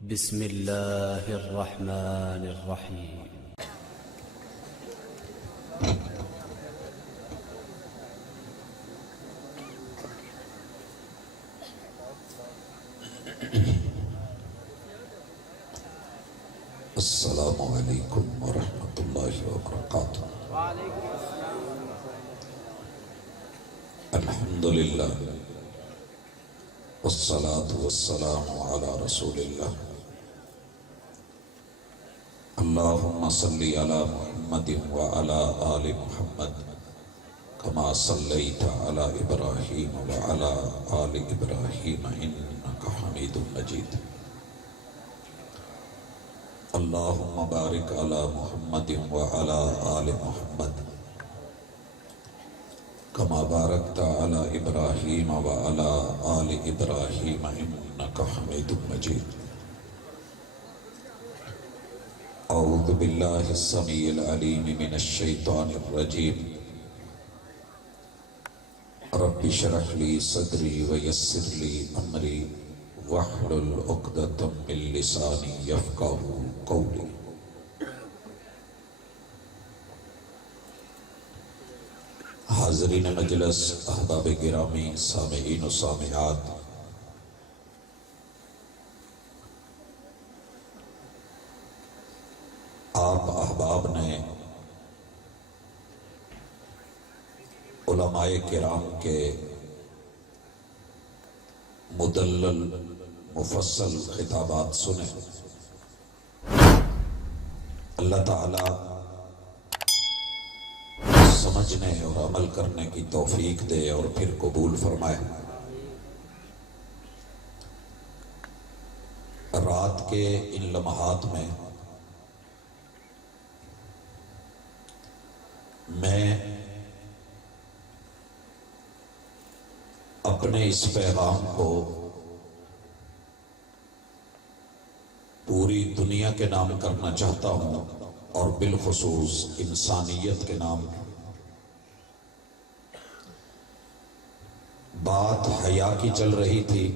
بسم الله الرحمن الرحيم. السلام علیکم ورحمۃ اللہ وبرکاتہ. الحمد للہ والصلاة والسلام علی رسول اللہ. اللہم صلی علی محمد وعلی آل محمد کما صلیت علی ابراہیم وعلی آل ابراہیم انک حمید مجید. اللہم بارک علی محمد وعلی آل محمد کما بارکت علی ابراہیم وعلی آل ابراہیم انک حمید مجید. اعوذ باللہ السمیع العلیم من الشیطان الرجیم. رب اشرح لی صدری ویسر لی امری واحلل عقدۃ من لسانی یفقہوا قولی. حاضرین مجلس، احباب گرامی، سامعین و سامعات، آپ احباب نے علماء کرام کے مدلل مفصل خطابات سنے. اللہ تعالی سمجھنے اور عمل کرنے کی توفیق دے اور پھر قبول فرمائے. رات کے ان لمحات میں میں اپنے اس پیغام کو پوری دنیا کے نام کرنا چاہتا ہوں اور بالخصوص انسانیت کے نام. بات حیا کی چل رہی تھی.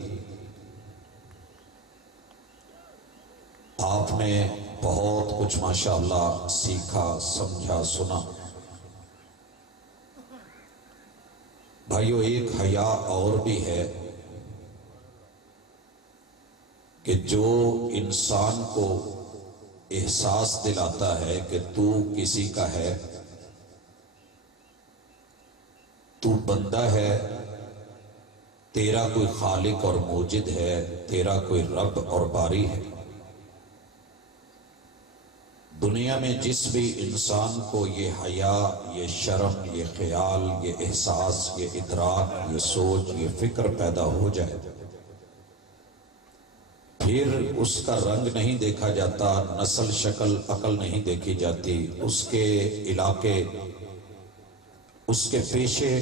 آپ نے بہت کچھ ماشاءاللہ سیکھا، سمجھا، سنا. بھائیو، ایک حیا اور بھی ہے کہ جو انسان کو احساس دلاتا ہے کہ تو کسی کا ہے، تو بندہ ہے، تیرا کوئی خالق اور موجد ہے، تیرا کوئی رب اور باری ہے. دنیا میں جس بھی انسان کو یہ حیا، یہ شرم، یہ خیال، یہ احساس، یہ ادراک، یہ سوچ، یہ فکر پیدا ہو جائے، پھر اس کا رنگ نہیں دیکھا جاتا، نسل، شکل، عقل نہیں دیکھی جاتی، اس کے علاقے، اس کے پیشے،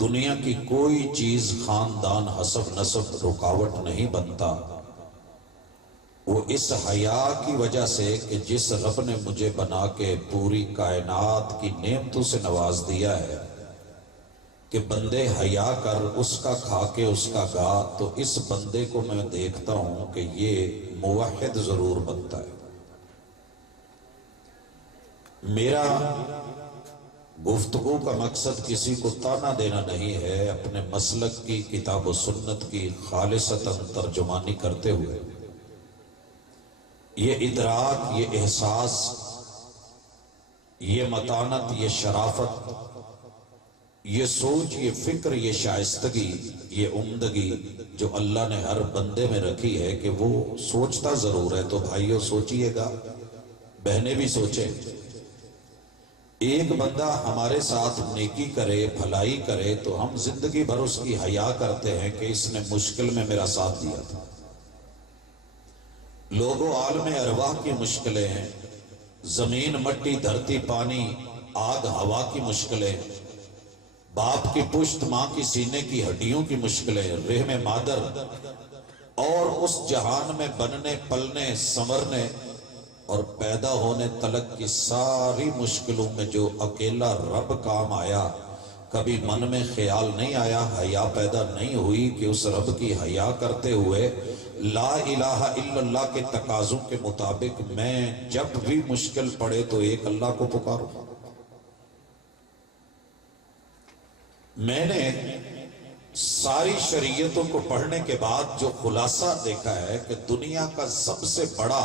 دنیا کی کوئی چیز، خاندان، حسب نسب رکاوٹ نہیں بنتا. وہ اس حیا کی وجہ سے کہ جس رب نے مجھے بنا کے پوری کائنات کی نعمتوں سے نواز دیا ہے کہ بندے حیا کر، اس کا کھا کے اس کا گا، تو اس بندے کو میں دیکھتا ہوں کہ یہ موحد ضرور بنتا ہے. میرا گفتگو کا مقصد کسی کو طعنہ دینا نہیں ہے، اپنے مسلک کی کتاب و سنت کی خالصتاً ترجمانی کرتے ہوئے یہ ادراک، یہ احساس، یہ متانت، یہ شرافت، یہ سوچ، یہ فکر، یہ شائستگی، یہ عمدگی جو اللہ نے ہر بندے میں رکھی ہے کہ وہ سوچتا ضرور ہے. تو بھائیو سوچئے گا، بہنیں بھی سوچیں. ایک بندہ ہمارے ساتھ نیکی کرے، بھلائی کرے، تو ہم زندگی بھر اس کی حیا کرتے ہیں کہ اس نے مشکل میں میرا ساتھ دیا تھا. لوگوں، عالم ارواح کی مشکلیں ہیں، زمین، مٹی، دھرتی، پانی، آگ، ہوا کی مشکلیں، باپ کی پشت، ماں کی سینے کی ہڈیوں کی مشکلیں، رحم مادر، اور اس جہان میں بننے، پلنے، سنورنے اور پیدا ہونے تلک کی ساری مشکلوں میں جو اکیلا رب کام آیا کبھی من میں خیال نہیں آیا، حیا پیدا نہیں ہوئی کہ اس رب کی حیا کرتے ہوئے لا الہ الا اللہ کے تقاضوں کے مطابق میں جب بھی مشکل پڑے تو ایک اللہ کو پکاروں؟ میں نے ساری شریعتوں کو پڑھنے کے بعد جو خلاصہ دیکھا ہے کہ دنیا کا سب سے بڑا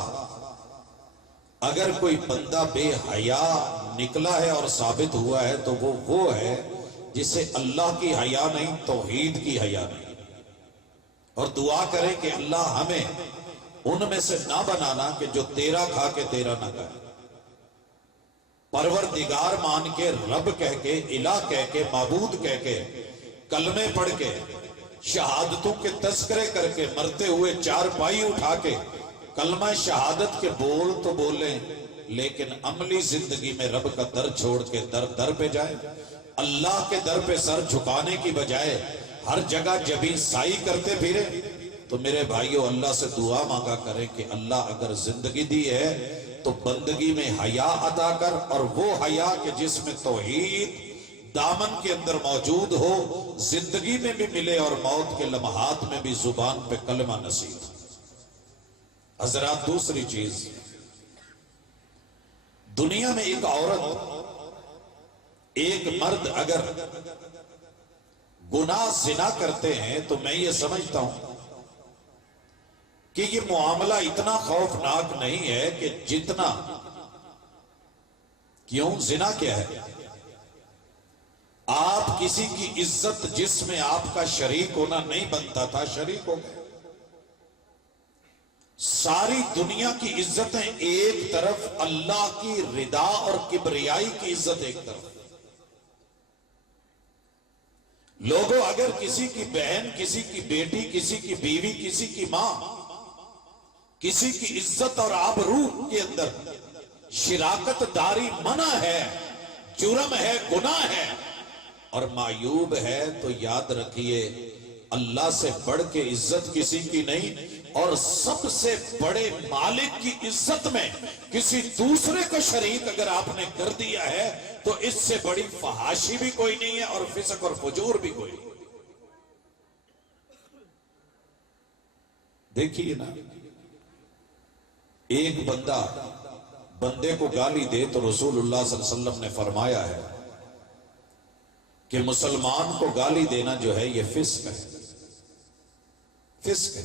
اگر کوئی بندہ بے حیا نکلا ہے اور ثابت ہوا ہے تو وہ ہے جسے اللہ کی حیا نہیں، توحید کی حیا نہیں۔ اور دعا کریں کہ اللہ ہمیں ان میں سے نہ بنانا کہ جو تیرا کھا کے تیرا نہ کھائے، پروردگار مان کے، رب کہہ کے، الہ کہہ کے، معبود کہہ کے، کلمے پڑھ کے، شہادتوں کے تذکرے کر کے، مرتے ہوئے چار پائی اٹھا کے کلمہ شہادت کے بول تو بولیں، لیکن عملی زندگی میں رب کا در چھوڑ کے در در پہ جائیں، اللہ کے در پہ سر جھکانے کی بجائے ہر جگہ جبیں سائی کرتے پھرے۔ تو میرے بھائیو اللہ سے دعا مانگا کریں کہ اللہ اگر زندگی دی ہے تو بندگی میں حیا عطا کر، اور وہ حیا کہ جس میں توحید دامن کے اندر موجود ہو، زندگی میں بھی ملے اور موت کے لمحات میں بھی زبان پہ کلمہ نصیب۔ حضرات دوسری چیز، دنیا میں ایک عورت، ایک مرد اگر گناہ زنا کرتے ہیں تو میں یہ سمجھتا ہوں کہ یہ معاملہ اتنا خوفناک نہیں ہے کہ جتنا، کیوں؟ زنا کیا ہے؟ آپ کسی کی عزت جس میں آپ کا شریک ہونا نہیں بنتا تھا، شریک ہو گئے۔ ساری دنیا کی عزتیں ایک طرف، اللہ کی رضا اور کبریائی کی عزت ایک طرف۔ لوگوں اگر کسی کی بہن، کسی کی بیٹی، کسی کی بیوی، کسی کی ماں، کسی کی عزت اور آبرو کے اندر شراکت داری منع ہے، جرم ہے، گناہ ہے اور معیوب ہے، تو یاد رکھیے اللہ سے بڑھ کے عزت کسی کی نہیں، اور سب سے بڑے مالک کی عزت میں کسی دوسرے کو شریک اگر آپ نے کر دیا ہے تو اس سے بڑی فحاشی بھی کوئی نہیں ہے اور فسق اور فجور بھی کوئی نہیں۔ دیکھیے نا، ایک بندے کو گالی دے تو رسول اللہ صلی اللہ علیہ وسلم نے فرمایا ہے کہ مسلمان کو گالی دینا جو ہے یہ فسق ہے، فسق ہے۔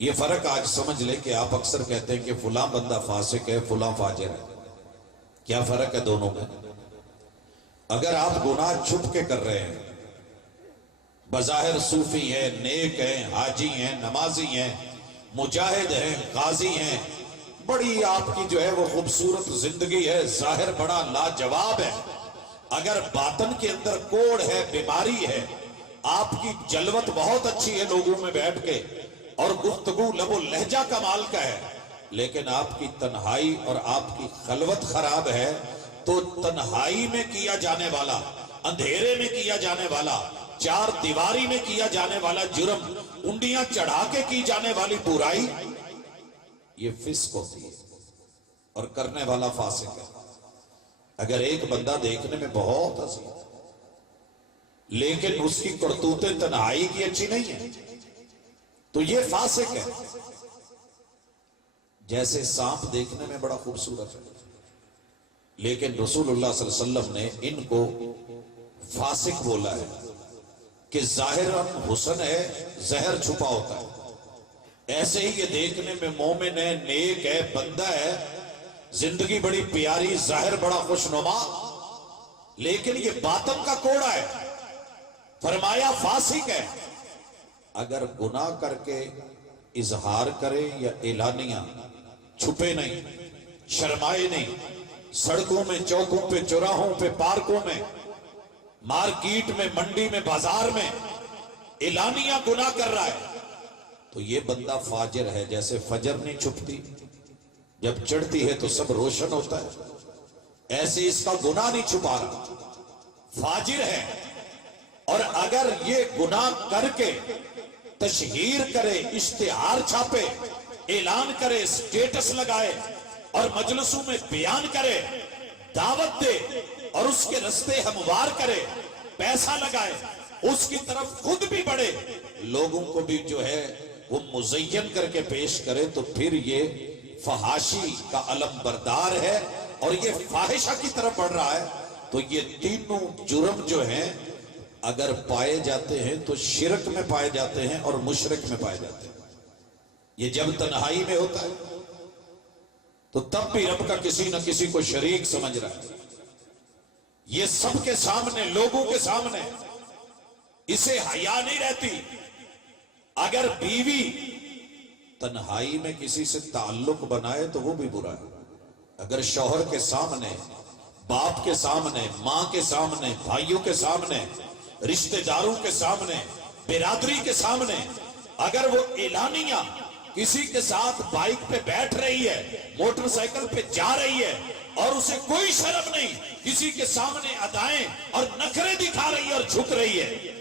یہ فرق آج سمجھ لے کہ آپ اکثر کہتے ہیں کہ فلاں بندہ فاسق ہے، فلاں فاجر ہے۔ کیا فرق ہے دونوں میں؟ اگر آپ گناہ چھپ کے کر رہے ہیں، بظاہر صوفی ہیں، نیک ہیں، حاجی ہیں، نمازی ہیں، مجاہد ہیں، غازی ہیں، بڑی آپ کی جو ہے وہ خوبصورت زندگی ہے، ظاہر بڑا لاجواب ہے، اگر باطن کے اندر کوڑ ہے، بیماری ہے، آپ کی جلوت بہت اچھی ہے لوگوں میں بیٹھ کے اور گفتگو لب و لہجہ کمال کا ہے، لیکن آپ کی تنہائی اور آپ کی خلوت خراب ہے، تو تنہائی میں کیا جانے والا، اندھیرے میں کیا جانے والا، چار دیواری میں کیا جانے والا جرم، انڈیاں چڑھا کے کی جانے والی برائی، یہ فسق ہوتی ہے اور کرنے والا فاسق ہے۔ اگر ایک بندہ دیکھنے میں بہت عظیم لیکن اس کی کرتوتیں تنہائی کی اچھی نہیں ہیں تو یہ فاسق ہے۔ جیسے سانپ دیکھنے میں بڑا خوبصورت ہے لیکن رسول اللہ صلی اللہ علیہ وسلم نے ان کو فاسق بولا ہے کہ ظاہر حسن ہے، زہر چھپا ہوتا ہے۔ ایسے ہی یہ دیکھنے میں مومن ہے، نیک ہے، بندہ ہے، زندگی بڑی پیاری، ظاہر بڑا خوشنما، لیکن یہ باطن کا کوڑا ہے، فرمایا فاسق ہے۔ اگر گناہ کر کے اظہار کرے یا اعلانیہ، چھپے نہیں، شرمائے نہیں، سڑکوں میں، چوکوں پہ، چوراہوں پہ، پارکوں میں، مارکیٹ میں، منڈی میں، بازار میں اعلانیہ گناہ کر رہا ہے تو یہ بندہ فاجر ہے۔ جیسے فجر نہیں چھپتی، جب چڑھتی ہے تو سب روشن ہوتا ہے، ایسے اس کا گناہ نہیں چھپا رہا، فاجر ہے۔ اور اگر یہ گناہ کر کے تشہیر کرے، اشتہار چھاپے، اعلان کرے، سٹیٹس لگائے اور مجلسوں میں بیان کرے، دعوت دے، اور اس کے رستے ہموار کرے، پیسہ لگائے، اس کی طرف خود بھی بڑھے، لوگوں کو بھی جو ہے وہ مزین کر کے پیش کرے، تو پھر یہ فحاشی کا علم بردار ہے اور یہ فاحشہ کی طرف بڑھ رہا ہے۔ تو یہ تینوں جرم جو ہیں اگر پائے جاتے ہیں تو شرک میں پائے جاتے ہیں اور مشرک میں پائے جاتے ہیں۔ یہ جب تنہائی میں ہوتا ہے تو تب بھی رب کا کسی نہ کسی کو شریک سمجھ رہا ہے، یہ سب کے سامنے، لوگوں کے سامنے اسے حیا نہیں رہتی۔ اگر بیوی تنہائی میں کسی سے تعلق بنائے تو وہ بھی برا ہے، اگر شوہر کے سامنے، باپ کے سامنے، ماں کے سامنے، بھائیوں کے سامنے، رشتہ داروں کے سامنے، برادری کے سامنے اگر وہ اعلانیہ کسی کے ساتھ بائک پہ بیٹھ رہی ہے، موٹر سائیکل پہ جا رہی ہے اور اسے کوئی شرم نہیں، کسی کے سامنے ادائیں اور نخرے دکھا رہی ہے اور جھک رہی ہے،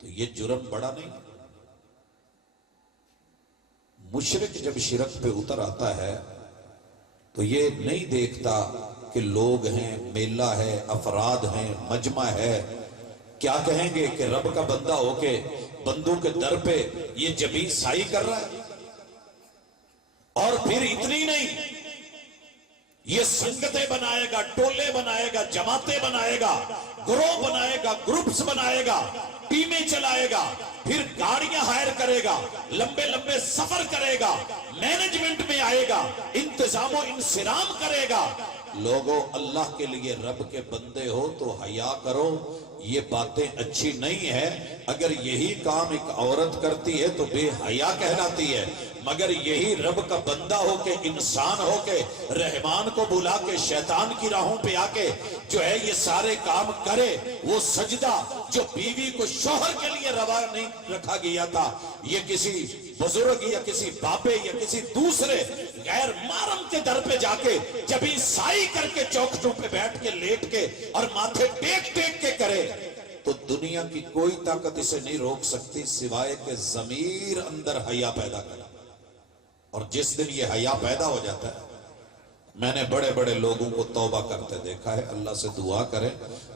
تو یہ جرم بڑا نہیں۔ مشرک جب شرک پہ اتر آتا ہے تو یہ نہیں دیکھتا کہ لوگ ہیں، میلہ ہے، افراد ہیں، مجمع ہے، کیا کہیں گے کہ رب کا بندہ ہو کے بندوں کے در پہ یہ جبیں سائی کر رہا ہے۔ اور پھر اتنی نہیں، یہ سنگتیں بنائے گا، ٹولے بنائے گا، جماعتیں بنائے گا، گروہ بنائے گا، گروپس بنائے گا، ٹیمیں چلائے گا، پھر گاڑیاں ہائر کرے گا، لمبے لمبے سفر کرے گا، مینجمنٹ میں آئے گا، انتظام و انصرام کرے گا۔ لوگوں، اللہ کے لیے رب کے بندے ہو تو حیا کرو، یہ باتیں اچھی نہیں ہے۔ اگر یہی کام ایک عورت کرتی ہے تو بے حیا کہلاتی ہے، مگر یہی رب کا بندہ ہو کے، انسان ہو کے، رحمان کو بلا کے شیطان کی راہوں پہ آ کے جو ہے یہ سارے کام کرے، وہ سجدہ جو بیوی کو شوہر کے لیے روا نہیں رکھا گیا تھا، یہ کسی بزرگ یا کسی باپے یا کسی دوسرے غیر محرم کے در پہ جا کے جبھی سائی کر کے چوکھٹوں پہ بیٹھ کے لیٹ کے اور ماتھے ٹیک ٹیک کے کرے، تو دنیا کی کوئی طاقت اسے نہیں روک سکتی سوائے کہ ضمیر اندر حیا پیدا کرے۔ اور جس دن یہ حیا پیدا ہو جاتا ہے، میں نے بڑے بڑے لوگوں کو توبہ کرتے دیکھا ہے، اللہ سے دعا کریں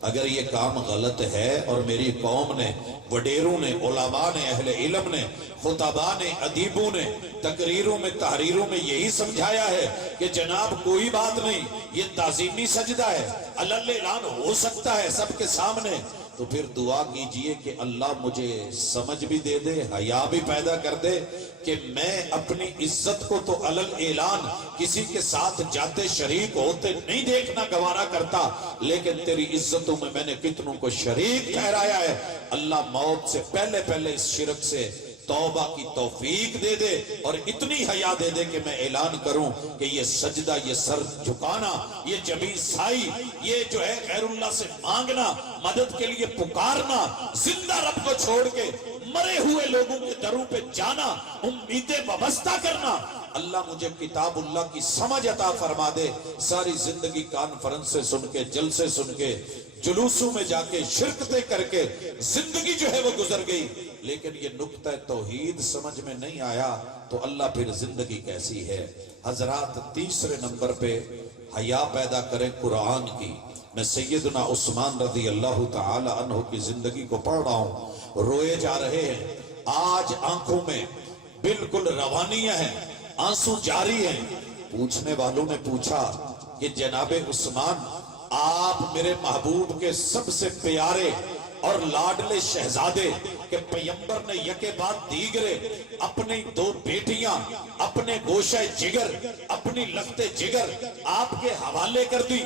اگر یہ کام غلط ہے اور میری قوم نے، وڈیروں نے، علماء نے، اہل علم نے، خطباء نے، ادیبوں نے تقریروں میں، تحریروں میں یہی سمجھایا ہے کہ جناب کوئی بات نہیں، یہ تعظیمی سجدہ ہے، علل اعلان ہو سکتا ہے سب کے سامنے، تو پھر دعا کیجئے کہ اللہ مجھے سمجھ بھی دے دے، حیا بھی پیدا کر دے کہ میں اپنی عزت کو تو علل اعلان کسی کے ساتھ جاتے شریک ہوتے نہیں دیکھنا گوارا کرتا، لیکن تیری عزتوں میں نے کتنوں کو شریک ٹھہرایا ہے۔ اللہ موت سے پہلے پہلے اس شرک سے توبہ کی توفیق دے دے اور اتنی حیا دے دے کہ میں اعلان کروں کہ یہ سجدہ، یہ سر جھکانا، یہ جبیں سائی، یہ جو ہے غیر اللہ سے مانگنا، مدد کے لیے پکارنا، زندہ رب کو چھوڑ کے مرے ہوئے لوگوں کے دروں پہ جانا، امیدیں وابستہ کرنا، اللہ مجھے کتاب اللہ کی سمجھ عطا فرما دے۔ ساری زندگی کانفرنس سے سن کے، جلسے سن کے، جلوسوں میں جا کے، شرکتیں کر کے زندگی جو ہے وہ گزر گئی، لیکن یہ نقطہ توحید سمجھ میں نہیں آیا تو اللہ پھر زندگی کیسی ہے؟ حضرات، تیسرے نمبر پہ حیا پیدا کریں قرآن کی۔ میں سیدنا عثمان رضی اللہ تعالی عنہ کی زندگی کو پڑھ رہا ہوں، روئے جا رہے ہیں، آج آنکھوں میں بالکل روانیاں ہیں، آنسو جاری ہیں۔ پوچھنے والوں نے پوچھا کہ جناب عثمان، آپ میرے محبوب کے سب سے پیارے اور لاڈلے شہزادے کہ پیمبر نے یکے بعد دیگرے اپنی دو بیٹیاں، اپنے گوشہ جگر، اپنی لخت جگر آپ کے حوالے کر دی،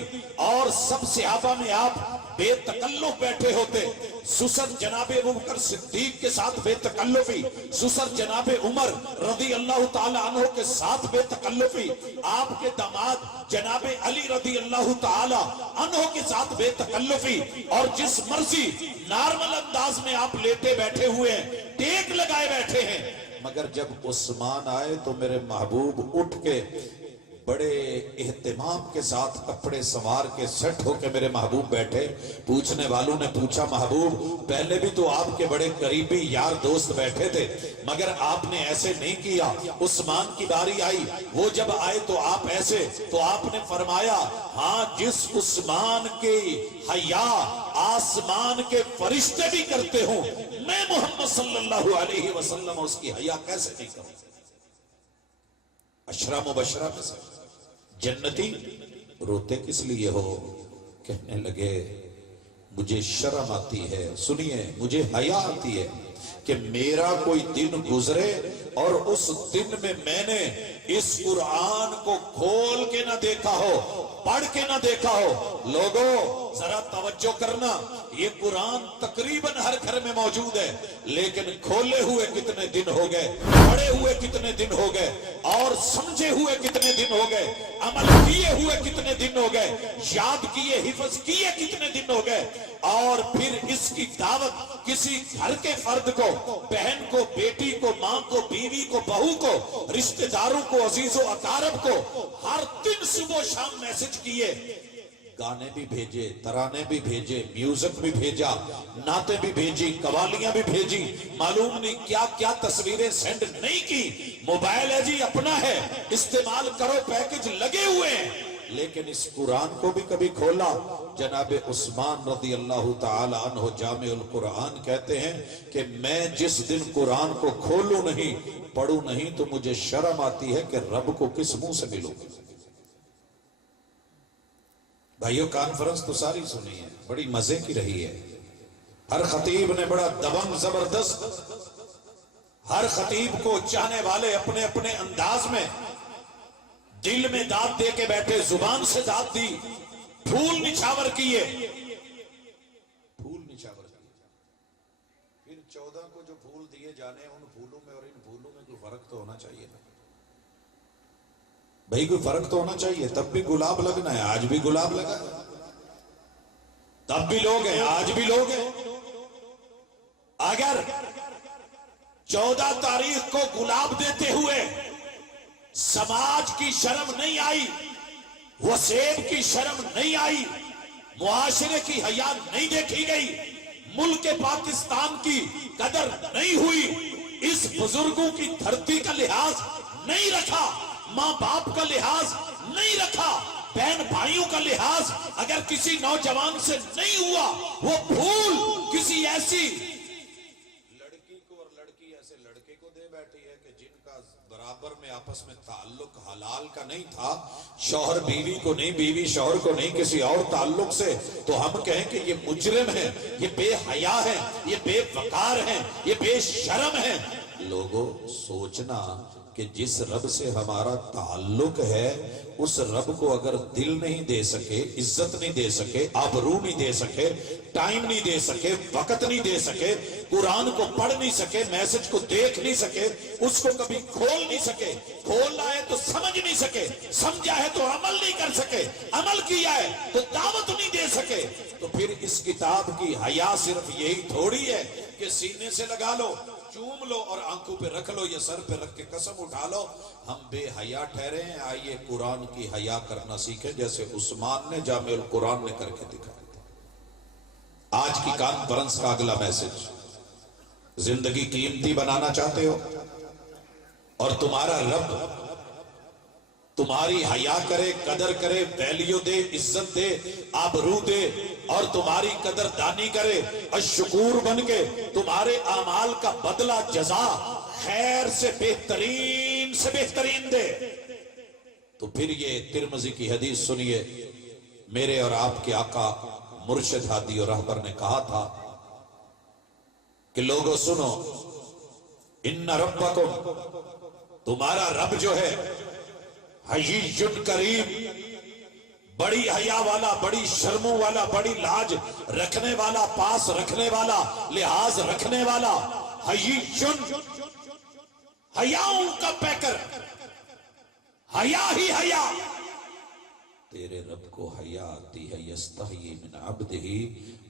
اور سب صحابہ میں آپ بے تکلف بیٹھے ہوتے، سسر جناب ابوبکر صدیق کے ساتھ بے تکلفی، سسر جناب عمر رضی اللہ تعالی عنہ کے ساتھ بے تکلفی، آپ کے داماد جناب علی رضی اللہ تعالی عنہ کے ساتھ بے تکلفی، اور جس مرضی نارمل انداز میں آپ لیٹے بیٹھے ہوئے ہیں، ٹیک لگائے بیٹھے ہیں، مگر جب عثمان آئے تو میرے محبوب اٹھ کے بڑے اہتمام کے ساتھ کپڑے سنوار کے سیٹ ہو کے میرے محبوب بیٹھے. پوچھنے والوں نے پوچھا محبوب پہلے بھی تو آپ کے بڑے قریبی یار دوست بیٹھے تھے مگر آپ نے ایسے نہیں کیا. عثمان کی باری آئی, وہ جب آئے تو آپ ایسے, تو آپ نے فرمایا ہاں جس عثمان کی حیا آسمان کے فرشتے بھی کرتے ہوں میں محمد صلی اللہ علیہ وسلم اس کی حیا کیسے نہیں کروں. اشرا مبشرہ میں سے جنتی روتے کس لیے ہو؟ کہنے لگے مجھے شرم آتی ہے, سنیے مجھے حیا آتی ہے کہ میرا کوئی دن گزرے اور اس دن میں نے اس قرآن کو کھول کے نہ دیکھا ہو, پڑھ کے نہ دیکھا ہو. لوگوں ذرا توجہ کرنا, یہ قرآن تقریباً ہر گھر میں موجود ہے لیکن کھولے ہوئے کتنے دن ہو گئے, پڑھے ہوئے کتنے دن ہو گئے, اور سمجھے ہوئے کتنے دن ہو گئے, عمل کیے ہوئے کتنے دن ہو گئے, یاد کیے حفظ کیے کتنے دن ہو گئے. اور پھر اس کی دعوت کسی گھر کے فرد کو, بہن کو, بیٹی کو, ماں کو, بیوی کو, بہو کو, رشتہ داروں کو, عزیز و اقارب کو ہر دن صبح شام میسج کیے, گانے بھی بھیجے, ترانے بھی بھیجے, میوزک بھی بھیجا, نعتیں بھی بھیجی, قوالیاں بھی بھیجی, معلوم نہیں کیا کیا تصویریں سینڈ نہیں کی. موبائل ہے جی اپنا ہے, استعمال کرو, پیکج لگے ہوئے ہیں, لیکن اس قرآن کو بھی کبھی کھولا. جناب عثمان رضی اللہ تعالی عنہ جامع القرآن کہتے ہیں کہ میں جس دن قرآن کو کھولوں نہیں, پڑھوں نہیں, تو مجھے شرم آتی ہے کہ رب کو کس منہ سے ملوں. بھائیو کانفرنس تو ساری سنی ہے, بڑی مزے کی رہی ہے. ہر خطیب نے بڑا دبنگ زبردست, ہر خطیب کو چاہنے والے اپنے اپنے انداز میں دل میں داد دے کے بیٹھے, زبان سے داد دی, پھول نچھاور کیے, پھول نچھاور کیے. پھر 14 کو جو پھول دیے جانے ان پھولوں میں اور ان پھولوں میں کوئی فرق تو ہونا چاہیے نا بھائی, کوئی فرق تو ہونا چاہیے. تب بھی گلاب لگنا ہے, آج بھی گلاب لگا ہے, تب بھی لوگ ہیں, آج بھی لوگ ہیں. اگر 14 تاریخ کو گلاب دیتے ہوئے سماج کی شرم نہیں آئی, وسیب کی شرم نہیں آئی, معاشرے کی حیا نہیں دیکھی گئی, ملک پاکستان کی قدر نہیں ہوئی, اس بزرگوں کی دھرتی کا لحاظ نہیں رکھا, ماں باپ کا لحاظ نہیں رکھا, بہن بھائیوں کا لحاظ اگر کسی نوجوان سے نہیں ہوا, وہ پھول کسی ایسی لڑکی کو اور لڑکی ایسے لڑکے کو دے بیٹھی ہے کہ جن کا برابر میں آپس میں تعلق حلال کا نہیں تھا, شوہر بیوی کو نہیں, بیوی شوہر کو نہیں, کسی اور تعلق سے, تو ہم کہیں کہ یہ مجرم ہیں, یہ بے حیا ہیں, یہ بے وقار ہیں, یہ بے شرم ہیں. لوگوں سوچنا کہ جس رب سے ہمارا تعلق ہے اس رب کو اگر دل نہیں دے سکے, عزت نہیں دے سکے, آبرو نہیں دے سکے, ٹائم نہیں دے سکے, وقت نہیں دے سکے, قرآن کو پڑھ نہیں سکے, میسج کو دیکھ نہیں سکے, اس کو کبھی کھول نہیں سکے, کھولنا ہے تو سمجھ نہیں سکے, سمجھا ہے تو عمل نہیں کر سکے, عمل کیا ہے تو دعوت نہیں دے سکے, تو پھر اس کتاب کی حیا صرف یہی تھوڑی ہے کہ سینے سے لگا لو, چوم لو اور آنکھوں پہ رکھ لو یا سر پہ رکھ کے قسم اٹھا لو ہم بے حیا ٹھہرے ہیں. آئیے قرآن کی حیا کرنا سیکھیں جیسے عثمان نے جامع القرآن نے کر کے دکھایا. آج کی کانفرنس کا اگلا میسج, زندگی قیمتی بنانا چاہتے ہو اور تمہارا رب تمہاری حیا کرے, قدر کرے, ویلیو دے, عزت دے, آبرو دے اور تمہاری قدر دانی کرے, الشکور بن کے تمہارے اعمال کا بدلہ جزا خیر سے بہترین دے, تو پھر یہ ترمذی کی حدیث سنیے. میرے اور آپ کے آقا مرشد ہادی اور رہبر نے کہا تھا کہ لوگوں سنو, ان ربکم, تمہارا رب جو ہے, حیی کریم, بڑی حیا والا, بڑی شرموں والا, بڑی لاج رکھنے والا, پاس رکھنے والا, لحاظ رکھنے والا, حیی, حیاؤں کا پیکر, حیا ہی حیا. تیرے رب کو حیا آتی ہے, یستحیی من عبدہ,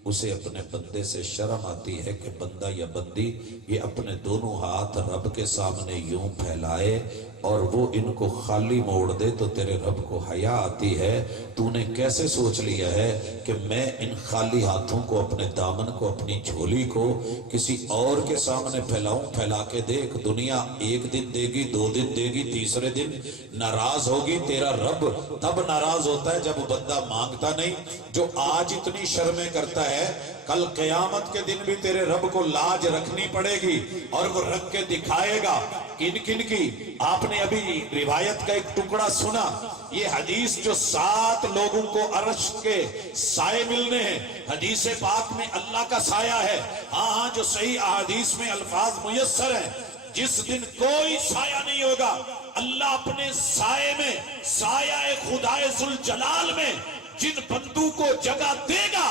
اسے اپنے بندے سے شرم آتی ہے کہ بندہ یا بندی یہ اپنے دونوں ہاتھ رب کے سامنے یوں پھیلائے اور وہ ان کو خالی موڑ دے تو تیرے رب کو حیا آتی ہے۔ تو نے کیسے سوچ لیا ہے کہ میں ان خالی ہاتھوں کو، اپنے دامن کو، اپنی جھولی کو کسی اور کے سامنے پھیلاؤں؟ پھیلا کے دیکھ، دنیا ایک دن دے گی، 2 دن دے گی، تیسرے دن ناراض ہوگی۔ تیرا رب تب ناراض ہوتا ہے جب بندہ مانگتا نہیں۔ جو آج اتنی شرمیں کرتا ہے، کل قیامت کے دن بھی تیرے رب کو لاج رکھنی پڑے گی اور وہ رکھ کے دکھائے گا۔ کن کن کی؟ آپ نے ابھی روایت کا ایک ٹکڑا سنا، یہ حدیث جو 7 لوگوں کو عرش کے سائے ملنے ہیں، حدیث پاک میں اللہ کا سایہ ہے۔ ہاں جو صحیح احادیث میں الفاظ میسر ہیں، جس دن کوئی سایہ نہیں ہوگا، اللہ اپنے سائے میں، سایہ خدائے ذوالجلال میں جن بندوں کو جگہ دے گا،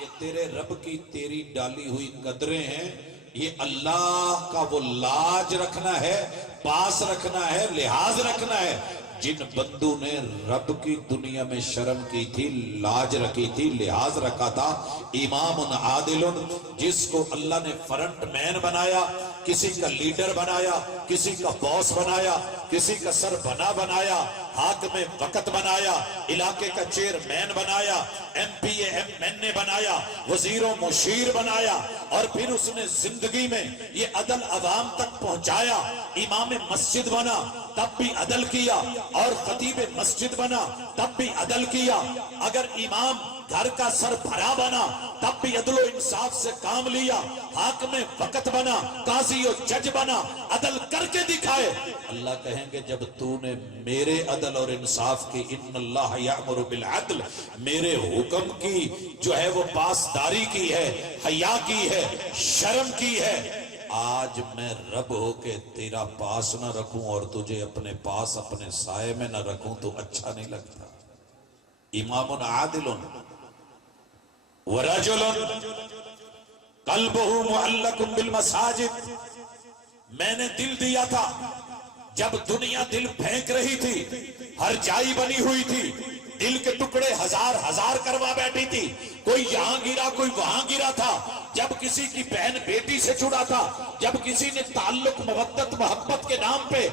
یہ تیرے رب کی تیری ڈالی ہوئی قدریں ہیں۔ یہ اللہ کا وہ لاج رکھنا ہے، پاس رکھنا ہے، لحاظ رکھنا ہے۔ جن بندوں نے رب کی دنیا میں شرم کی تھی، لاج رکھی تھی، لحاظ رکھا تھا، امام عادل، جس کو اللہ نے فرنٹ مین بنایا، کسی کا لیڈر بنایا، کسی کا باس بنایا، کسی کا سر بنایا، حاکم وقت بنایا، علاقے کا چیئرمین بنایا، M P A M N A بنایا، وزیر و مشیر بنایا، اور پھر اس نے زندگی میں یہ عدل عوام تک پہنچایا۔ امام مسجد بنا تب بھی عدل کیا، اور خطیب مسجد بنا تب بھی عدل کیا۔ اگر امام گھر کا سر بھرا بنا تب بھی عدل و انصاف سے کام لیا۔ حاکم وقت بنا، قاضی و جج بنا، عدل کر کے دکھائے۔ اللہ کہیں گے جب تو نے میرے عدل اور انصاف کی، ان اللہ یأمر بالعدل، میرے حکم کی جو ہے وہ پاسداری کی ہے، حیا کی ہے، شرم کی ہے، آج میں رب ہو کے تیرا پاس نہ رکھوں اور تجھے اپنے پاس اپنے سائے میں نہ رکھوں تو اچھا نہیں لگتا۔ امام عادل ورجل قلبہ معلق بالمساجد، میں نے دل دیا تھا جب دنیا دل پھینک رہی تھی، ہر جائی بنی ہوئی تھی، دل کے ٹکڑے ہزار ہزار کروا بیٹھی تھی، کوئی یہاں گرا کوئی وہاں گرا تھا، جب کسی کی بہن بیٹی سے جڑا تھا، جب کسی نے تعلق مودت محبت کے نام پہ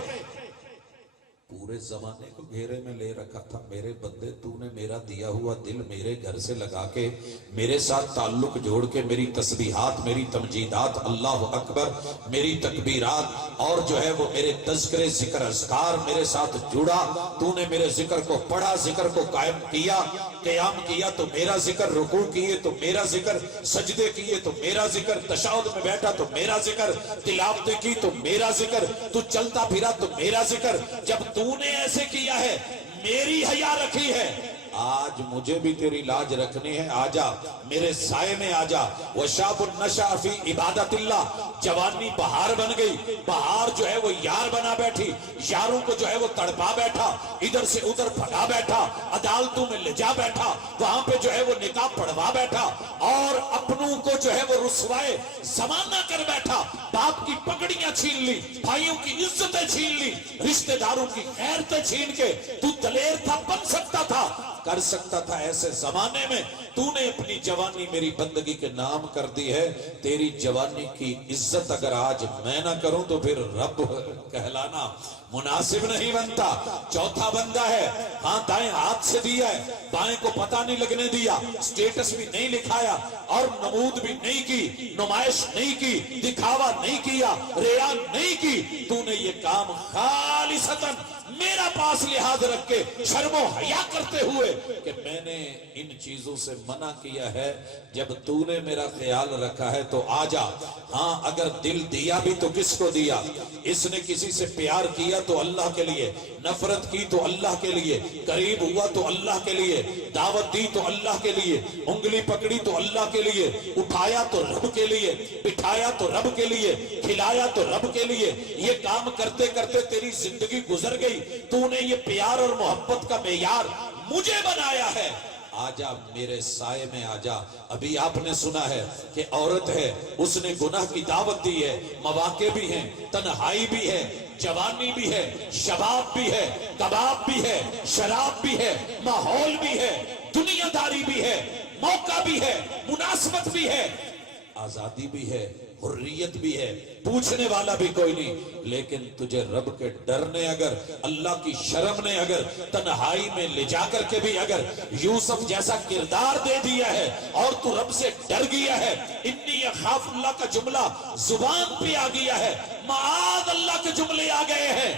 پورے زمانے کو گھیرے میں لے رکھا تھا۔ میرے بندے، تو نے میرا دیا ہوا دل میرے گھر سے لگا کے، میرے ساتھ تعلق جوڑ کے، میری تسبیحات، میری تمجیدات، اللہ اکبر، میری تکبیرات، اور جو ہے وہ میرے تذکرے، ذکر اذکار میرے ساتھ جڑا۔ تو نے میرے ذکر کو پڑھا، ذکر کو قائم کیا، قیام کیا تو میرا ذکر، رکوع کیے تو میرا ذکر، سجدے کیے تو میرا ذکر، تشہد میں بیٹھا تو میرا ذکر، تلاوت کی تو میرا ذکر، تو چلتا پھرا تو میرا ذکر۔ جب تو نے ایسے کیا ہے، میری حیا رکھی ہے، آج مجھے بھی تیری لاج رکھنی ہے۔ آجا میرے سائے میں آجا۔ وشاب النشأ فی عبادت اللہ، جوانی بہار بن گئی، بہار جو ہے وہ یار بنا بیٹھی، یاروں کو جو ہے وہ تڑپا بیٹھا، ادھر سے ادھر بھگا بیٹھا، عدالتوں میں لے جا بیٹھا، وہاں پہ جو ہے وہ نکاح پڑھوا بیٹھا، اور اپنوں کو جو ہے وہ رسوائے زمانہ کر بیٹھا، باپ کی پگڑیاں چھین لی، بھائیوں کی عزتیں چھین لی، رشتہ داروں کی خیرتیں چھین کے تو دلیر تھا، بن سکتا تھا، کر سکتا تھا۔ ایسے زمانے میں تو نے اپنی جوانی میری بندگی کے نام کر دی ہے۔ تیری جوانی کی عزت اگر آج میں نہ کروں تو پھر رب کہلانا مناسب نہیں بنتا۔ چوتھا بندہ ہے، ہاں دائیں ہاتھ سے دیا ہے، بائیں کو پتہ نہیں لگنے دیا، سٹیٹس بھی نہیں لکھایا، اور نمود بھی نہیں کی، نمائش نہیں کی، دکھاوا نہیں کیا، ریا نہیں کی۔ تو نے یہ کام خالصتاً میرا پاس لحاظ رکھ کے، شرم و حیا کرتے ہوئے کہ میں نے ان چیزوں سے منع کیا ہے، جب تو نے میرا خیال رکھا ہے تو آجا۔ ہاں اگر دل دیا بھی تو کس کو دیا؟ اس نے کسی سے پیار کیا تو اللہ کے لیے، نفرت کی تو اللہ کے لیے، قریب ہوا تو اللہ کے لیے، دعوت دی تو اللہ کے لیے، انگلی پکڑی تو اللہ کے لیے، اٹھایا تو رب کے لیے، بٹھایا تو رب کے لیے، کھلایا تو رب کے لیے۔ یہ کام کرتے کرتے تیری زندگی گزر گئی، تو نے یہ پیار اور محبت کا معیار مجھے بنایا ہے۔ آجا میرے سائے میں آجا۔ ابھی آپ نے سنا ہے کہ عورت ہے، اس نے گناہ کی دعوت دی ہے، مواقع بھی ہیں، تنہائی بھی ہے، جوانی بھی ہے، شباب بھی ہے، کباب بھی ہے، شراب بھی ہے، ماحول بھی ہے، دنیا داری بھی ہے، موقع بھی ہے, مناسبت بھی ہے, آزادی بھی ہے, حریت بھی ہے, پوچھنے والا بھی کوئی نہیں. لیکن تجھے رب کے ڈر نے اگر, اللہ کی شرم نے اگر تنہائی میں لے جا کر کے بھی اگر یوسف جیسا کردار دے دیا ہے اور تو رب سے ڈر گیا ہے, انی اخاف اللہ کا جملہ زبان پہ آ گیا ہے, معاذ اللہ کے جملے آ گئے ہیں,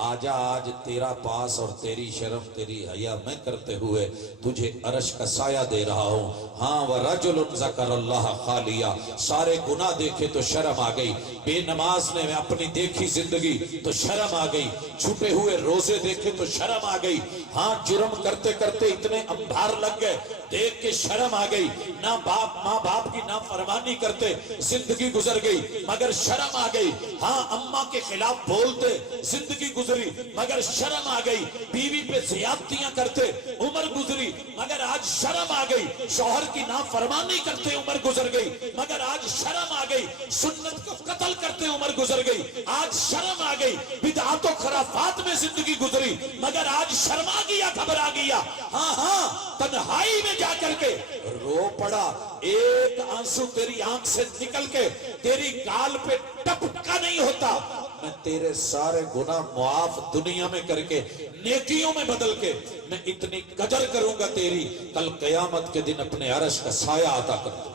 آجا آج تیرا پاس اور تیری شرم تیری حیا میں کرتے ہوئے تجھے عرش کا سایہ دے رہا ہوں. ہاں وَرَجُلٌ ذَكَرَ اللَّهَ خَالِيًا, سارے گناہ دیکھے تو شرم آ گئی, بے نماز نے اپنی دیکھی زندگی تو شرم آ گئی, چھپے ہوئے روزے دیکھے تو شرم آ گئی, ہاں جرم کرتے کرتے اتنے انبھار لگ گئے دیکھ کے شرم آ گئی, نہ باپ ماں باپ کی نافرمانی کرتے زندگی گزر گئی مگر شرم آ گئی, ہاں اماں کے خلاف بولتے زندگی گزری مگر شرم آ گئی, بیوی پہ زیادتیاں کرتے عمر گزری مگر آج شرم آ گئی, شوہر کی نافرمانی کرتے عمر گزر گئی مگر آج شرم آ گئی, سنت کو قتل کرتے عمر گزر گئی آج شرم آ گئی, بدعات و خرافات میں زندگی گزری مگر آج شرما گیا, گھبرا گیا, ہاں ہاں تنہائی میں جا کر کے رو پڑا, ایک آنسو تیری آنکھ سے نکل کے تیری گال پہ ٹپکا نہیں ہوتا, میں تیرے سارے گناہ معاف دنیا میں کر کے نیکیوں میں بدل کے میں اتنی قدر کروں گا تیری, کل قیامت کے دن اپنے عرش کا سایہ عطا کر دوں.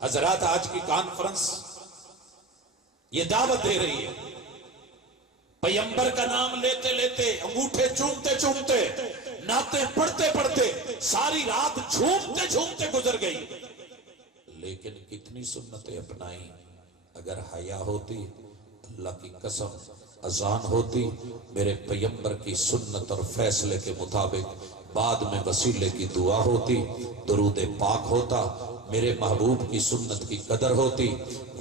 حضرات آج کی کانفرنس یہ دعوت دے رہی ہے, پیغمبر کا نام لیتے لیتے انگوٹھے چومتے چومتے نعتیں پڑھتے پڑھتے ساری رات جھومتے جھومتے گزر گئی, لیکن کتنی سنتیں اپنائیں. اگر حیا ہوتی اللہ کی قسم اذان ہوتی میرے پیغمبر کی سنت اور فیصلے کے مطابق, بعد میں وسیلے کی دعا ہوتی, درود پاک ہوتا, میرے محبوب کی سنت کی قدر ہوتی,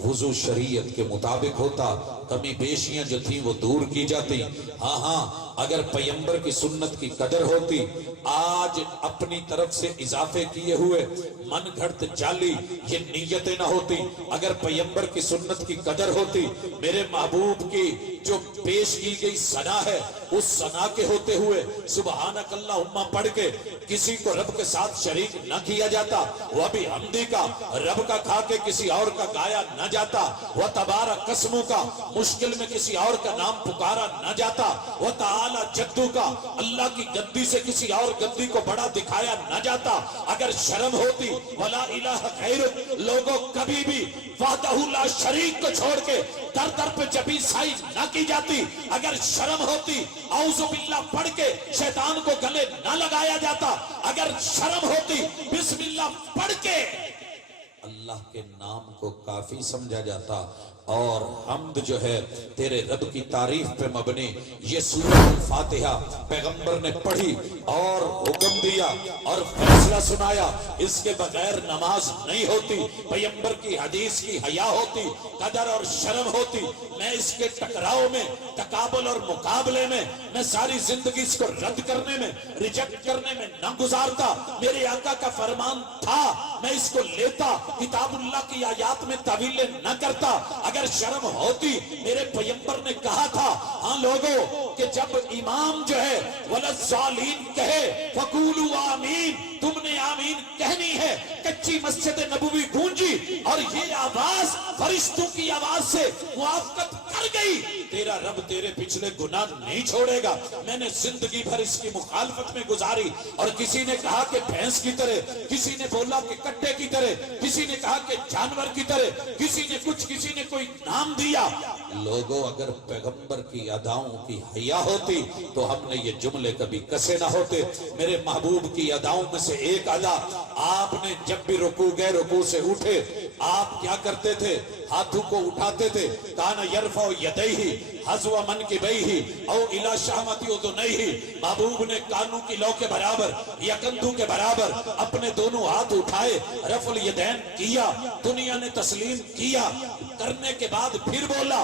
وضو شریعت کے مطابق ہوتا, کمی بیشیاں جو تھیں وہ دور کی جاتی. ہاں ہاں اگر پیغمبر کی سنت کی قدر ہوتی, آج اپنی طرف سے اضافے کیے ہوئے من گھڑت جعلی یہ نیتیں نہ ہوتی. اگر پیغمبر کی سنت کی قدر ہوتی, میرے محبوب کی جو پیش کی گئی ثنا ہے اس ثنا کے ہوتے ہوئے سبحانک اللہم پڑھ کے کسی کو رب کے ساتھ شریک نہ کیا جاتا, وہ بھی حمدی کا رب کا کھا کے کسی اور کا گایا نہ جاتا, وہ تبارک قسموں کا مشکل میں کسی اور کا نام پکارا نہ جاتا, وہ تعالی جدو کا اللہ کی گدی سے کسی اور گدی کو بڑا دکھایا نہ جاتا. اگر شرم ہوتی ولا الہ غیرک, لوگوں کبھی بھی وحدہ لا شریک کو چھوڑ کے در در پہ جبی سائی نہ کی جاتی. اگر شرم ہوتی اعوذ باللہ پڑھ کے شیطان کو گلے نہ لگایا جاتا. اگر شرم ہوتی بسم اللہ پڑھ کے اللہ کے نام کو کافی سمجھا جاتا. اور حمد جو ہے تیرے رب کی تعریف پہ مبنی, یہ سورۃ الفاتحہ پیغمبر نے پڑھی اور حکم دیا اور فیصلہ سنایا, اس کے بغیر نماز نہیں ہوتی. پیغمبر کی حدیث کی حیا ہوتی, قدر اور شرم ہوتی. میں اس کے ٹکراؤ میں, تقابل اور مقابلے میں, میں ساری زندگی اس کو رد کرنے میں, ریجیکٹ کرنے میں نہ گزارتا. میرے آقا کا فرمان تھا, میں اس کو لیتا, کتاب اللہ کی آیات میں تعویلیں نہ کرتا. اگر شرم ہوتی, میرے پیغمبر نے کہا تھا ہاں لوگوں کہ جب امام جو ہے وَلَلضَّالِينَ کہے فَقُولُوا آمین, تم نے آمین کہنی ہے. کچی مسجد نبوی گونجی اور یہ آواز فرشتوں کی آواز سے موافقت کر گئی. تیرا رب تیرے پچھلے گناہ نہیں چھوڑے گا. میں نے زندگی بھر اس کی مخالفت میں گزاری, اور کسی نے کہا کہ بھینس کی طرح, کسی نے بولا کہ کٹے کی طرح, کسی نے کہا کہ جانور کی طرح, کسی نے کچھ, کسی نے کوئی نام دیا. لوگوں اگر پیغمبر کی اداؤں کی حیا ہوتی تو ہم نے یہ جملے کبھی کسے نہ ہوتے. میرے محبوب کی اداؤں میں سے ایک ادا, آپ نے جب بھی رکوع گئے, رکوع سے اٹھے, آپ کیا کرتے تھے؟ ہاتھوں کو اٹھاتے تھے. کان یرفع یدیہ حذو منکبیہ او الی شہمۃ اذنیہ. محبوب نے کانوں کی لو کے برابر یا کندھوں کے برابر اپنے دونوں ہاتھ اٹھائے, رفع الیدین کیا. دنیا نے تسلیم کیا, کرنے کے بعد پھر بولا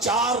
4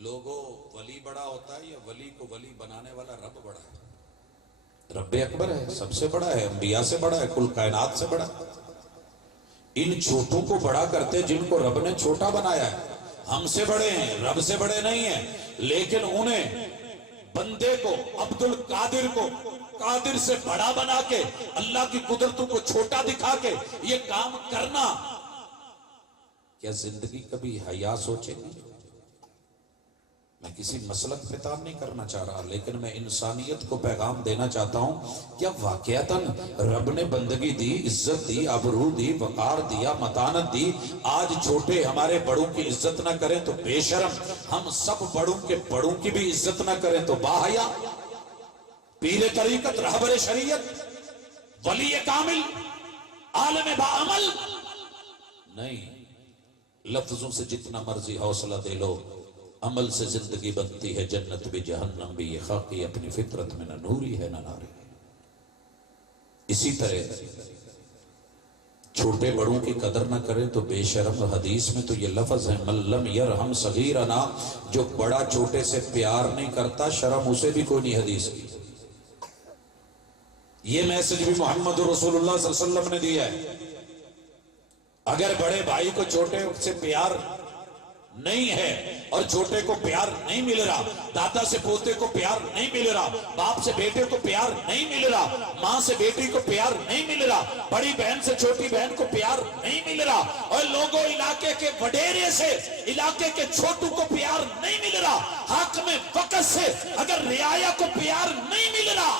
لوگوں ولی بڑا ہوتا ہے یا ولی کو ولی بنانے والا رب بڑا ہے؟ رب اکبر ہے، سب سے بڑا ہے، انبیاء سے بڑا ہے، کل کائنات سے بڑا ہے۔ ان چھوٹوں کو بڑا کرتے جن کو رب نے چھوٹا بنایا ہے۔ ہم سے بڑے ہیں، رب سے بڑے نہیں ہیں، لیکن انہیں بندے کو، عبد القادر کو قادر سے بڑا بنا کے اللہ کی قدرتوں کو چھوٹا دکھا کے یہ کام کرنا، کیا زندگی کبھی حیا سوچے گی؟ میں کسی مسلک پہ تان نہیں کرنا چاہ رہا، لیکن میں انسانیت کو پیغام دینا چاہتا ہوں۔ کیا واقعتاً رب نے بندگی دی، عزت دی، آبرو دی، وقار دیا، متانت دی؟ آج چھوٹے ہمارے بڑوں کی عزت نہ کریں تو بے شرم، ہم سب بڑوں کے بڑوں کی بھی عزت نہ کریں تو باحیا۔ پیر طریقت، رہبر شریعت، ولی کامل، عالم باعمل نہیں، لفظوں سے جتنا مرضی حوصلہ دے لو، عمل سے زندگی بنتی ہے جنت بھی جہنم بھی، یہ خاکی اپنی فطرت میں نہ نوری ہے نہ ناری۔ اسی طرح چھوٹے بڑوں کی قدر نہ کریں تو بے شرم۔ حدیث میں تو یہ لفظ ہے من لم یرحم صغیرنا، جو بڑا چھوٹے سے پیار نہیں کرتا شرم اسے بھی کوئی نہیں۔ حدیث کی یہ میسج بھی محمد رسول اللہ صلی اللہ علیہ وسلم نے دیا ہے۔ اگر بڑے بھائی کو چھوٹے سے پیار نہیں ہے اور چھوٹے کو پیار نہیں مل رہا، دادا سے پوتے کو پیار نہیں مل رہا، باپ سے بیٹے کو پیار نہیں مل رہا، ماں سے بیٹی کو پیار نہیں مل رہا، بڑی بہن سے چھوٹی بہن کو پیار نہیں مل رہا، اور لوگوں علاقے کے وڈیرے سے علاقے کے چھوٹوں کو پیار نہیں مل رہا، حاکم وقت سے اگر رعایا کو پیار نہیں مل رہا،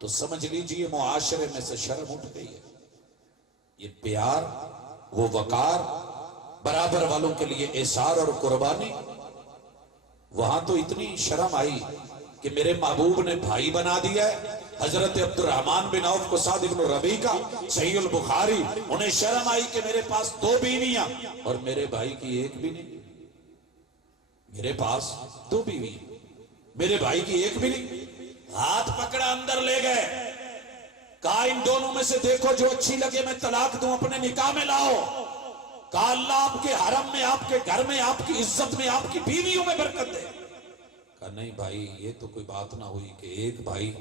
تو سمجھ لیجئے معاشرے میں سے شرم اٹھ گئی ہے۔ یہ پیار، وہ وقار، برابر والوں کے لیے احسار اور قربانی، وہاں تو اتنی شرم آئی کہ میرے محبوب نے بھائی بنا دیا ہے۔ حضرت عبد الرحمن بن عوف کو سعد بن ربیعہ، صحیح البخاری، انہیں شرم آئی کہ میرے پاس 2 بیویاں اور میرے بھائی کی ایک بھی نہیں۔ میرے پاس 2 بیویاں، میرے بھائی کی ایک بھی نہیں۔ ہاتھ پکڑا، اندر لے گئے، کہا ان دونوں میں سے دیکھو جو اچھی لگے میں طلاق دوں، اپنے نکاح میں لاؤ۔ کہا اللہ آپ کے حرم میں، آپ کے گھر میں، آپ کی عزت میں، آپ کی بیویوں میں برکت دے۔ کہا نہیں بھائی، یہ تو کوئی بات نہ ہوئی کہ ایک بھائی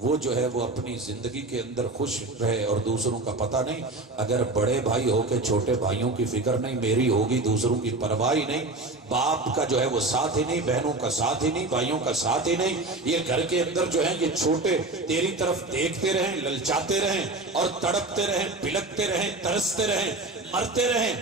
وہ جو ہے وہ اپنی زندگی کے اندر خوش رہے اور دوسروں کا پتہ نہیں۔ اگر بڑے بھائی ہو کے چھوٹے بھائیوں کی فکر نہیں، میری ہوگی دوسروں کی پرواہ ہی نہیں، باپ کا جو ہے وہ ساتھ ہی نہیں، بہنوں کا ساتھ ہی نہیں، بھائیوں کا ساتھ ہی نہیں، یہ گھر کے اندر جو ہیں یہ چھوٹے تیری طرف دیکھتے رہیں، للچاتے رہیں اور تڑپتے رہیں، بلکتے رہیں، ترستے رہیں، مرتے رہیں۔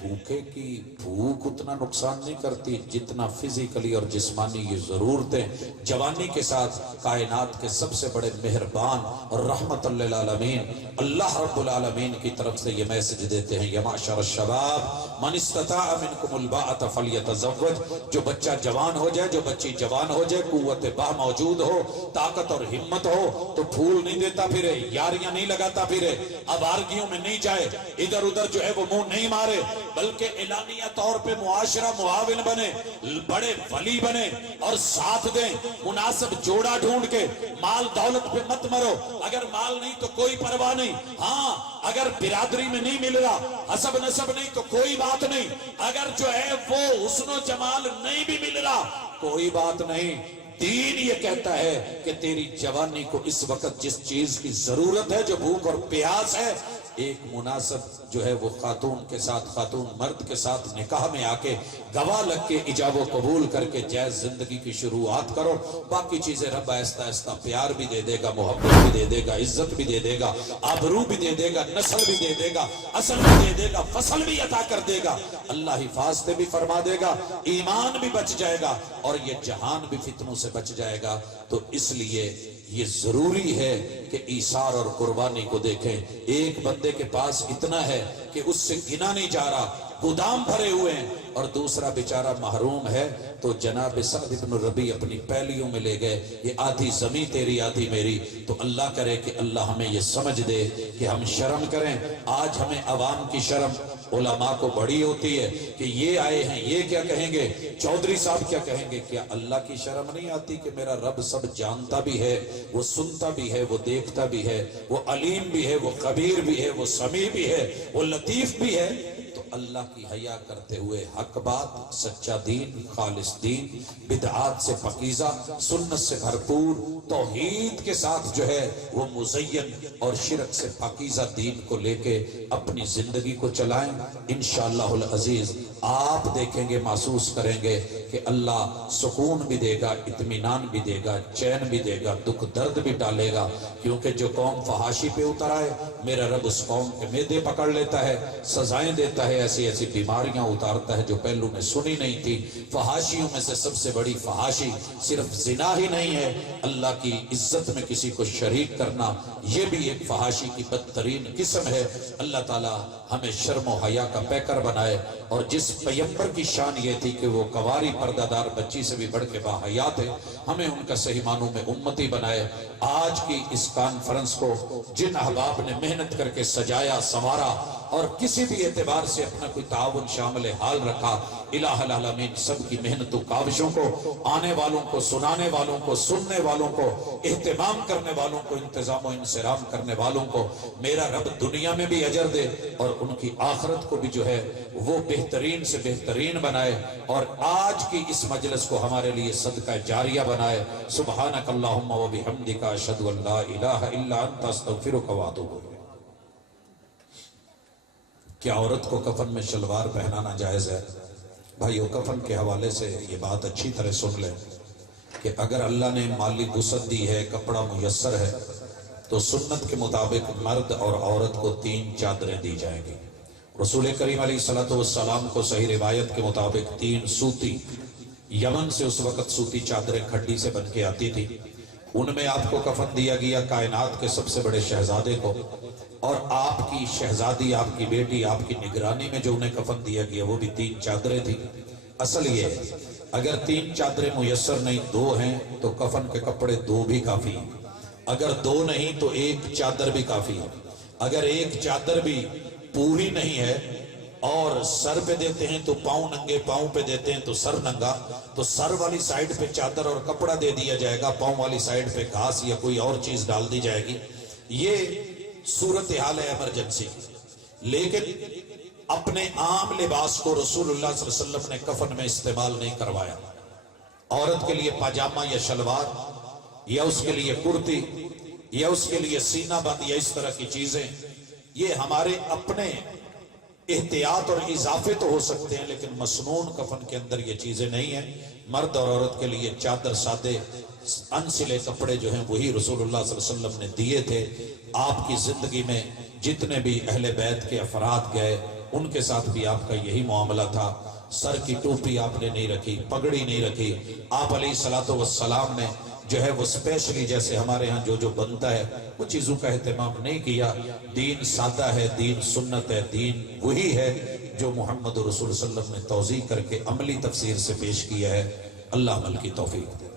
بھوکے کی بھوک اتنا نقصان نہیں کرتی جتنا فزیکلی اور جسمانی یہ ضرورتیں۔ جوانی کے ساتھ کائنات کے سب سے بڑے مہربان اور رحمت للعالمین اللہ رب العالمین کی طرف سے یہ میسج دیتے ہیں، یا معشر الشباب من استطاع منکم الباءۃ فلیتزوج، جو بچہ جوان ہو جائے، جو بچی جوان ہو جائے، قوت باہ موجود ہو، طاقت اور ہمت ہو، تو پھول نہیں دیتا پھرے، یاریاں نہیں لگاتا پھرے، آوارگیوں میں نہیں جائے، ادھر ادھر جو ہے وہ منہ نہیں مارے، بلکہ اعلانیہ طور پہ معاشرہ معاون بنے، بڑے ولی بنے اور ساتھ دیں، مناسب جوڑا ڈھونڈ کے۔ مال دولت پہ مت مرو، اگر مال نہیں تو کوئی پرواہ نہیں، ہاں اگر برادری میں نہیں مل رہا، حسب نسب نہیں تو کوئی بات نہیں، اگر جو ہے وہ حسن و جمال نہیں بھی مل رہا کوئی بات نہیں۔ دین یہ کہتا ہے کہ تیری جوانی کو اس وقت جس چیز کی ضرورت ہے، جو بھوک اور پیاس ہے، ایک مناسب جو ہے وہ خاتون کے ساتھ، خاتون مرد کے ساتھ نکاح میں آ کے گواہ لگ کے ایجاب و قبول کر کے جائز زندگی کی شروعات کرو۔ باقی چیزیں رب آہستہ آہستہ پیار بھی دے دے گا، محبت بھی دے دے گا، عزت بھی دے دے گا، آبرو بھی دے دے گا، نسل بھی دے دے گا، اصل بھی دے دے گا، فصل بھی عطا کر دے گا، اللہ حفاظتیں بھی فرما دے گا، ایمان بھی بچ جائے گا اور یہ جہان بھی فتنوں سے بچ جائے گا۔ تو اس لیے یہ ضروری ہے کہ ایثار اور قربانی کو دیکھیں۔ ایک بندے کے پاس اتنا ہے کہ اس سے گنا نہیں جا رہا، گودام بھرے ہوئے ہیں، اور دوسرا بیچارہ محروم ہے، تو جناب سعد بن ربیع اپنی پہلیوں میں لے گئے، یہ آدھی زمین تیری آدھی میری۔ تو اللہ کرے کہ اللہ ہمیں یہ سمجھ دے کہ ہم شرم کریں۔ آج ہمیں عوام کی شرم علماء کو بڑی ہوتی ہے کہ یہ آئے ہیں، یہ کیا کہیں گے، چودھری صاحب کیا کہیں گے۔ کیا اللہ کی شرم نہیں آتی کہ میرا رب سب جانتا بھی ہے، وہ سنتا بھی ہے، وہ دیکھتا بھی ہے، وہ علیم بھی ہے، وہ خبیر بھی ہے، وہ سمیع بھی ہے، وہ لطیف بھی ہے۔ تو اللہ کی حیا کرتے ہوئے حق بات، سچا دین، خالص دین، بدعات سے پاکیزہ، سنت سے بھرپور، توحید کے ساتھ جو ہے وہ مزین اور شرک سے پاکیزہ دین کو لے کے اپنی زندگی کو چلائیں۔ انشاءاللہ العزیز آپ دیکھیں گے، محسوس کریں گے کہ اللہ سکون بھی دے گا، اطمینان بھی دے گا، چین بھی دے گا، دکھ درد بھی ڈالے گا، کیونکہ جو قوم فحاشی پہ اتر آئے میرا رب اس قوم کے معدے پکڑ لیتا ہے، سزائیں دیتا ہے، ایسی ایسی بیماریاں اتارتا ہے جو پہلو میں سنی نہیں تھی۔ فحاشیوں میں سے سب سے بڑی فحاشی صرف زنا ہی نہیں ہے، اللہ کی عزت میں کسی کو شریک کرنا یہ بھی ایک فحاشی کی بدترین قسم ہے۔ اللہ تعالی ہمیں شرم و حیا کا پیکر بنائے، اور جس پیغمبر کی شان یہ تھی کہ وہ کواری پردہ دار بچی سے بھی بڑھ کے باحیا تھے، ہمیں ان کا صحیح معنوں میں امتی بنائے۔ آج کی اس کانفرنس کو جن احباب نے محنت کر کے سجایا سنوارا اور کسی بھی اعتبار سے اپنا کوئی تعاون شامل حال رکھا، الہ العالمین سب کی محنت و کاوشوں کو، آنے والوں کو، سنانے والوں کو، سننے والوں کو، اہتمام کرنے والوں کو، انتظام و انصرام کرنے والوں کو میرا رب دنیا میں بھی اجر دے اور ان کی آخرت کو بھی جو ہے وہ بہترین سے بہترین بنائے، اور آج کی اس مجلس کو ہمارے لیے صدقہ جاریہ بنائے۔ سبحانک اللہم و بحمدک، اشہد ان لا الہ الا انت، استغفرک و اتوب الیک۔ کیا عورت کو کفن میں شلوار پہنانا جائز ہے؟ بھائیو، کفن کے حوالے سے یہ بات اچھی طرح سن لیں کہ اگر اللہ نے مالی وسعت دی ہے، کپڑا میسر ہے، تو سنت کے مطابق مرد اور عورت کو 3 چادریں دی جائیں گی۔ رسول کریم علیہ السلام کو صحیح روایت کے مطابق 3 سوتی، یمن سے اس وقت سوتی چادریں کھڈی سے بن کے آتی تھی، ان میں آپ کو کفن دیا گیا، کائنات کے سب سے بڑے شہزادے کو، اور آپ کی شہزادی، آپ کی بیٹی، آپ کی نگرانی میں جو انہیں کفن دیا گیا وہ بھی 3 چادریں تھیں۔ اصل یہ ہے اگر 3 چادریں میسر نہیں، 2 ہیں تو کفن کے کپڑے 2 بھی کافی ہیں، اگر 2 نہیں تو 1 چادر بھی کافی ہے، اگر 1 چادر بھی پوری نہیں ہے اور سر پہ دیتے ہیں تو پاؤں ننگے، پاؤں پہ دیتے ہیں تو سر ننگا، تو سر والی سائیڈ پہ چادر اور کپڑا دے دیا جائے گا، پاؤں والی سائیڈ پہ گھاس یا کوئی اور چیز ڈال دی جائے گی۔ یہ صورتحال ہے ایمرجنسی۔ لیکن اپنے عام لباس کو رسول اللہ صلی اللہ علیہ وسلم نے کفن میں استعمال نہیں کروایا۔ عورت کے لیے پاجامہ یا شلوار، یا اس کے لیے کرتی، یا اس کے لیے سینہ بند، یا اس طرح کی چیزیں، یہ ہمارے اپنے احتیاط اور اضافے تو ہو سکتے ہیں، لیکن مسنون کفن کے اندر یہ چیزیں نہیں ہیں۔ مرد اور عورت کے لیے چادر، سادے انسلے کپڑے جو ہیں وہی رسول اللہ صلی اللہ علیہ وسلم نے دیے تھے۔ آپ کی زندگی میں جتنے بھی اہل بیت کے افراد گئے ان کے ساتھ بھی آپ کا یہی معاملہ تھا۔ سر کی ٹوپی آپ نے نہیں رکھی، پگڑی نہیں رکھی، آپ علیہ السلام نے جو ہے وہ اسپیشلی جیسے ہمارے ہاں جو بنتا ہے وہ چیزوں کا اہتمام نہیں کیا۔ دین سادہ ہے، دین سنت ہے، دین وہی ہے جو محمد رسول صلی اللہ علیہ وسلم نے توضیح کر کے عملی تفسیر سے پیش کیا ہے۔ اللہ عمل کی توفیق دے۔